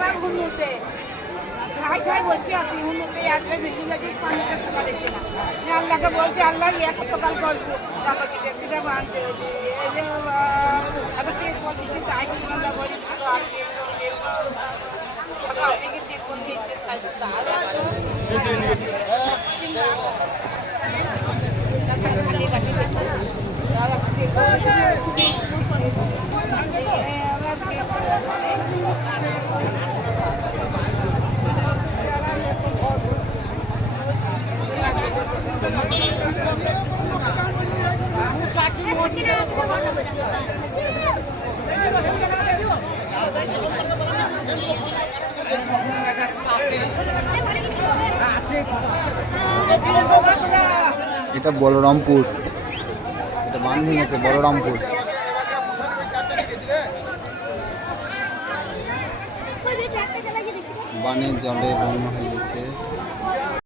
আবার হুনুতে ঠাই ঠাই বসে আছি হুনুতে আসবে বেশি লাগে পানিটা থাকা দেখি না আল্লাহকে বলছি আল্লাহ এক সকাল করবো তারপর কি দেখতে যাবো আনতে এই যে আবার কে বলছি তাই কি আমরা বলি ভালো আর কে আপনি কি ঠিক করে দিতে খালি কাটি এটা বলরামপুর, এটা বান ভেঙেছে বলরামপুর। বানের জলে বন্যা হয়ে গেছে।